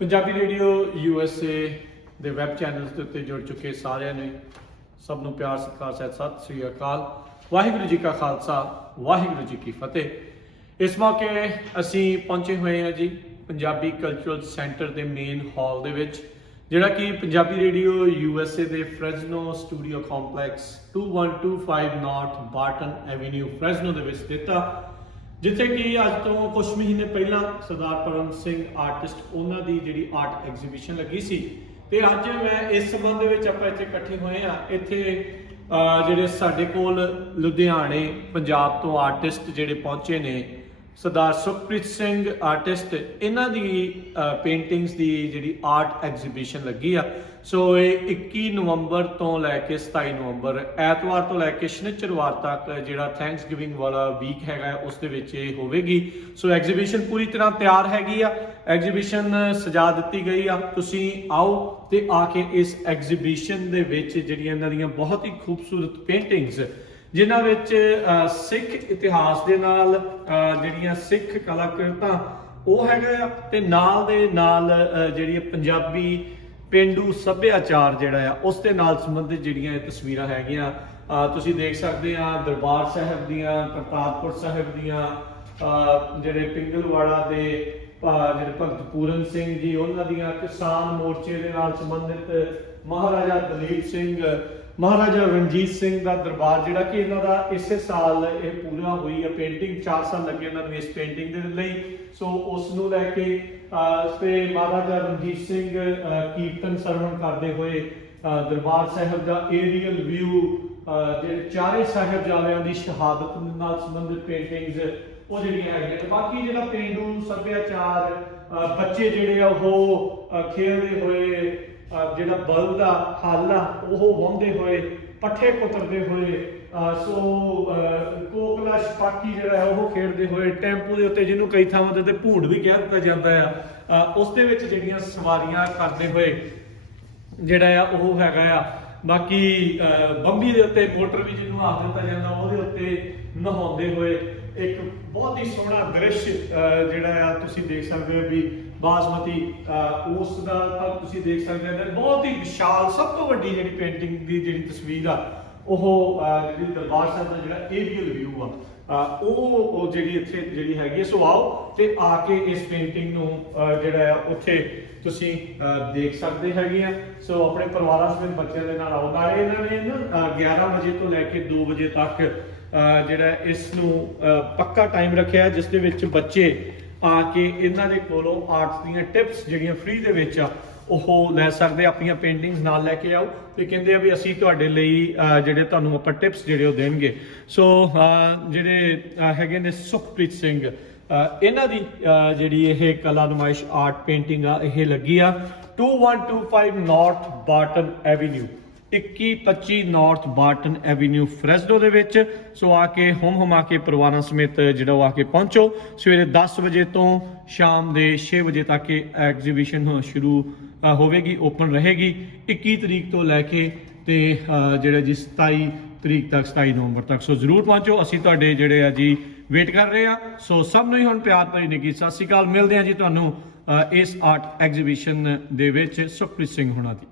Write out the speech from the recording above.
Punjabi radio USA ਦੇ web channels ਦੇ ਉੱਤੇ ਜੁੜ ਚੁੱਕੇ ਸਾਰਿਆਂ ਨੇ ਸਭ ਨੂੰ ਪਿਆਰ ਸਤਿਕਾਰ ਸਹਿਤ ਸਤਿ ਸ੍ਰੀ ਅਕਾਲ। ਵਾਹਿਗੁਰੂ ਜੀ ਕਾ ਖਾਲਸਾ ਵਾਹਿਗੁਰੂ ਜੀ ਕੀ ਫਤਿਹ। ਇਸ ਮੌਕੇ ਅਸੀਂ ਪਹੁੰਚੇ ਹੋਏ ਹਾਂ ਜੀ ਪੰਜਾਬੀ ਕਲਚਰਲ ਸੈਂਟਰ ਦੇ ਮੇਨ ਹਾਲ ਦੇ ਵਿੱਚ, ਜਿਹੜਾ ਕਿ ਪੰਜਾਬੀ ਰੇਡੀਓ USA ਦੇ Fresno studio complex 2125 north Barton avenue Fresno ਦੇ ਵਿੱਚ ਸਥਿਤ ਆ, ਜਿੱਥੇ ਕਿ ਅੱਜ ਤੋਂ ਕੁਝ ਮਹੀਨੇ ਪਹਿਲਾਂ ਸਰਦਾਰ ਪਰਮ ਸਿੰਘ ਆਰਟਿਸਟ ਉਹਨਾਂ ਦੀ ਜਿਹੜੀ ਆਰਟ ਐਗਜ਼ੀਬਿਸ਼ਨ ਲੱਗੀ ਸੀ। ਤੇ ਅੱਜ ਮੈਂ ਇਸ ਸੰਬੰਧ ਦੇ ਵਿੱਚ ਆਪਾਂ ਇੱਥੇ ਇਕੱਠੇ ਹੋਏ ਆ। ਇੱਥੇ ਜਿਹੜੇ ਸਾਡੇ ਕੋਲ ਲੁਧਿਆਣੇ ਪੰਜਾਬ ਤੋਂ ਆਰਟਿਸਟ ਜਿਹੜੇ ਪਹੁੰਚੇ ਨੇ, ਸਰਦਾਰ ਸੁਖਪ੍ਰੀਤ ਸਿੰਘ ਆਰਟਿਸਟ, ਇਹਨਾਂ ਦੀ ਪੇਂਟਿੰਗਸ ਦੀ ਜਿਹੜੀ ਆਰਟ ਐਗਜ਼ੀਬਿਸ਼ਨ ਲੱਗੀ ਆ। ਸੋ ਇਹ 21 ਨਵੰਬਰ ਤੋਂ ਲੈ ਕੇ 27 ਨਵੰਬਰ ਐਤਵਾਰ ਤੋਂ ਲੈ ਕੇ ਸ਼ਨੀਚਰਵਾਰ ਤੱਕ ਜਿਹੜਾ ਥੈਂਕਸ ਗਿਵਿੰਗ ਵਾਲਾ ਵੀਕ ਹੈਗਾ ਉਸ ਦੇ ਵਿੱਚ ਇਹ ਹੋਵੇਗੀ। ਸੋ ਐਗਜ਼ੀਬਿਸ਼ਨ ਪੂਰੀ ਤਰ੍ਹਾਂ ਤਿਆਰ ਹੈਗੀ ਆ, ਐਗਜ਼ੀਬਿਸ਼ਨ ਸਜਾ ਦਿੱਤੀ ਗਈ ਆ। ਤੁਸੀਂ ਆਓ ਤੇ ਆ ਕੇ ਇਸ ਐਗਜ਼ੀਬਿਸ਼ਨ ਦੇ ਵਿੱਚ ਜਿਹੜੀਆਂ ਇਹਨਾਂ ਦੀਆਂ ਬਹੁਤ ਹੀ ਖੂਬਸੂਰਤ ਪੇਂਟਿੰਗਸ, ਜਿਨ੍ਹਾਂ ਵਿੱਚ ਸਿੱਖ ਇਤਿਹਾਸ ਦੇ ਨਾਲ ਜਿਹੜੀਆਂ ਸਿੱਖ ਕਲਾਕ੍ਰਿਤਾਂ ਉਹ ਹੈਗਾ ਆ, ਤੇ ਨਾਲ ਦੇ ਨਾਲ ਜਿਹੜੀ ਪੰਜਾਬੀ ਪੇਂਡੂ ਸੱਭਿਆਚਾਰ ਜਿਹੜਾ ਆ ਉਸ ਦੇ ਨਾਲ ਸੰਬੰਧਿਤ ਜਿਹੜੀਆਂ ਇਹ ਤਸਵੀਰਾਂ ਹੈਗੀਆਂ ਤੁਸੀਂ ਦੇਖ ਸਕਦੇ ਆ। ਦਰਬਾਰ ਸਾਹਿਬ ਦੀਆਂ, ਕਰਤਾਰਪੁਰ ਸਾਹਿਬ ਦੀਆਂ, ਜਿਹੜੇ ਪਿੰਗਲਵਾੜਾ ਦੇ ਜਿਹੜੇ ਭਗਤ ਪੂਰਨ ਸਿੰਘ ਜੀ ਉਹਨਾਂ ਦੀਆਂ, ਕਿਸਾਨ ਮੋਰਚੇ ਦੇ ਨਾਲ ਸੰਬੰਧਿਤ ਮਹਾਰਾਜਾ ਦਲੀਪ ਸਿੰਘ, ਮਹਾਰਾਜਾ ਰਣਜੀਤ ਸਿੰਘ ਦਾ ਦਰਬਾਰ, ਜਿਹੜਾ ਕਿ ਇਹਨਾਂ ਦਾ ਇਸੇ ਸਾਲ ਇਹ ਪੂਰਾ ਹੋਈ ਹੈ ਪੇਂਟਿੰਗ। 4 ਸਾਲ ਲੱਗੇ ਇਹਨਾਂ ਨੂੰ ਇਸ ਪੇਂਟਿੰਗ ਦੇ ਲਈ। ਸੋ ਉਸ ਨੂੰ ਲੈ ਕੇ ਤੇ ਮਹਾਰਾਜਾ ਰਣਜੀਤ ਸਿੰਘ ਕੀਰਤਨ ਸਰਵਣ ਕਰਦੇ ਹੋਏ ਦਰਬਾਰ ਸਾਹਿਬ ਦਾ ਏਰੀਅਲ ਵਿਊ, ਜਿਹੜੇ ਚਾਰੇ ਸਾਹਿਬਜ਼ਾਦਿਆਂ ਦੀ ਸ਼ਹਾਦਤ ਨਾਲ ਸੰਬੰਧਿਤ ਪੇਂਟਿੰਗਸ ਉਹ ਜਿਹੜੀਆਂ ਹੈਗੀਆਂ। ਤੇ ਬਾਕੀ ਜਿਹੜਾ ਪੇਂਡੂ ਸੱਭਿਆਚਾਰ, ਬੱਚੇ ਜਿਹੜੇ ਆ ਉਹ ਖੇਡਦੇ ਹੋਏ, ਜਿਹੜਾ ਬਲਦ ਦਾ ਹੱਲ ਆ ਉਹ ਵਾਹੁੰਦੇ ਹੋਏ, ਪੱਠੇ ਕੁਤਰਦੇ ਹੋਏ, ਸੋ ਕੋਕਲਾ ਛਪਾਕੀ ਜਿਹੜਾ ਹੈ ਉਹ ਖੇਡਦੇ ਹੋਏ, ਟੈਂਪੂ ਦੇ ਉੱਤੇ ਜਿਹਨੂੰ ਕਈ ਥਾਵਾਂ ਤੇ ਭੂੰਡ ਵੀ ਕਹਿ ਦਿੱਤਾ ਜਾਂਦਾ ਆ, ਉਸ ਦੇ ਵਿੱਚ ਜਿਹੜੀਆਂ ਸਵਾਰੀਆਂ ਕਰਦੇ ਹੋਏ ਜਿਹੜਾ ਆ ਉਹ ਹੈਗਾ ਆ। ਬਾਕੀ ਬੰਬੀ ਦੇ ਉੱਤੇ ਮੋਟਰ ਵੀ ਜਿਹਨੂੰ ਆਖ ਦਿੱਤਾ ਜਾਂਦਾ, ਉਹਦੇ ਉੱਤੇ ਨਹਾਉਂਦੇ ਹੋਏ ਇੱਕ ਬਹੁਤ ਹੀ ਸੋਹਣਾ ਦ੍ਰਿਸ਼ ਜਿਹੜਾ ਆ ਤੁਸੀਂ ਦੇਖ ਸਕਦੇ ਹੋ ਵੀ ਬਾਸਮਤੀ ਉਸ ਦਾ ਤੱਕ ਤੁਸੀਂ ਦੇਖ ਸਕਦੇ ਹੋ। ਬਹੁਤ ਹੀ ਵਿਸ਼ਾਲ, ਸਭ ਤੋਂ ਵੱਡੀ ਜਿਹੜੀ ਪੇਂਟਿੰਗ ਦੀ ਜਿਹੜੀ ਤਸਵੀਰ ਆ ਉਹ ਜਿਹੜੀ ਦਰਬਾਰ ਸਾਹਿਬ ਦਾ ਜਿਹੜਾ ਏਰੀਅਲ ਵਿਊ ਆ ਉਹ ਜਿਹੜੀ ਇੱਥੇ ਜਿਹੜੀ ਹੈਗੀ। ਸੋ ਆਓ ਤੇ ਆ ਕੇ ਇਸ ਪੇਂਟਿੰਗ ਨੂੰ ਜਿਹੜਾ ਆ ਉੱਥੇ ਤੁਸੀਂ ਦੇਖ ਸਕਦੇ ਹੈਗੇ ਆ। ਸੋ ਆਪਣੇ ਪਰਿਵਾਰਾਂ ਸਮੇਤ ਬੱਚਿਆਂ ਦੇ ਨਾਲ ਆਓ। ਨਾਲੇ ਇਹਨਾਂ ਨੇ ਨਾ 11 ਵਜੇ ਤੋਂ ਲੈ ਕੇ 2 ਵਜੇ ਤੱਕ ਜਿਹੜਾ ਇਸ ਨੂੰ ਪੱਕਾ ਟਾਈਮ ਰੱਖਿਆ, ਜਿਸ ਦੇ ਵਿੱਚ ਬੱਚੇ ਆ ਕੇ ਇਹਨਾਂ ਦੇ ਕੋਲੋਂ ਆਰਟਸ ਦੀਆਂ ਟਿਪਸ ਜਿਹੜੀਆਂ ਫ੍ਰੀ ਦੇ ਵਿੱਚ ਆ ਉਹ ਲੈ ਸਕਦੇ, ਆਪਣੀਆਂ ਪੇਂਟਿੰਗਸ ਨਾਲ ਲੈ ਕੇ ਆਓ। ਤੇ ਕਹਿੰਦੇ ਆ ਵੀ ਅਸੀਂ ਤੁਹਾਡੇ ਲਈ ਜਿਹੜੇ ਤੁਹਾਨੂੰ ਆਪਾਂ ਟਿਪਸ ਜਿਹੜੇ ਉਹ ਦੇਣਗੇ। ਸੋ ਜਿਹੜੇ ਹੈਗੇ ਨੇ ਸੁਖਪ੍ਰੀਤ ਸਿੰਘ, ਇਹਨਾਂ ਦੀ ਜਿਹੜੀ ਇਹ ਕਲਾ ਨੁਮਾਇਸ਼ ਆਰਟ ਪੇਂਟਿੰਗ ਆ ਇਹ ਲੱਗੀ ਆ 2125 north Barton avenue, 2125 north Barton avenue Fresno ਦੇ ਵਿੱਚ। ਸੋ ਆ ਕੇ ਹੁਮ ਕੇ ਪਰਿਵਾਰਾਂ ਸਮੇਤ ਜਿਹੜਾ ਉਹ ਆ ਕੇ ਪਹੁੰਚੋ। ਸਵੇਰੇ 10 ਵਜੇ ਤੋਂ ਸ਼ਾਮ ਦੇ 6 ਵਜੇ ਤੱਕ ਇਹ ਐਗਜ਼ੀਬਿਸ਼ਨ ਸ਼ੁਰੂ ਹੋਵੇਗੀ, ਓਪਨ ਰਹੇਗੀ 21 ਤਰੀਕ ਤੋਂ ਲੈ ਕੇ ਤੇ ਜਿਹੜਾ ਜੀ 27 ਤਰੀਕ ਤੱਕ, 27 ਨਵੰਬਰ ਤੱਕ। ਸੋ ਜ਼ਰੂਰ ਪਹੁੰਚੋ, ਅਸੀਂ ਤੁਹਾਡੇ ਜਿਹੜੇ ਆ ਜੀ ਵੇਟ ਕਰ ਰਹੇ ਆ। ਸੋ ਸਭ ਨੂੰ ਹੀ ਹੁਣ ਪਿਆਰ ਭਰੀ ਨਿੱਘੀ ਸਤਿ ਸ਼੍ਰੀ ਅਕਾਲ। ਮਿਲਦੇ ਆ ਜੀ ਤੁਹਾਨੂੰ ਇਸ ਆਰਟ ਐਗਜ਼ੀਬਿਸ਼ਨ ਦੇ ਵਿੱਚ ਸੁਖਪ੍ਰੀਤ ਸਿੰਘ ਹੋਣਾ ਦੀ।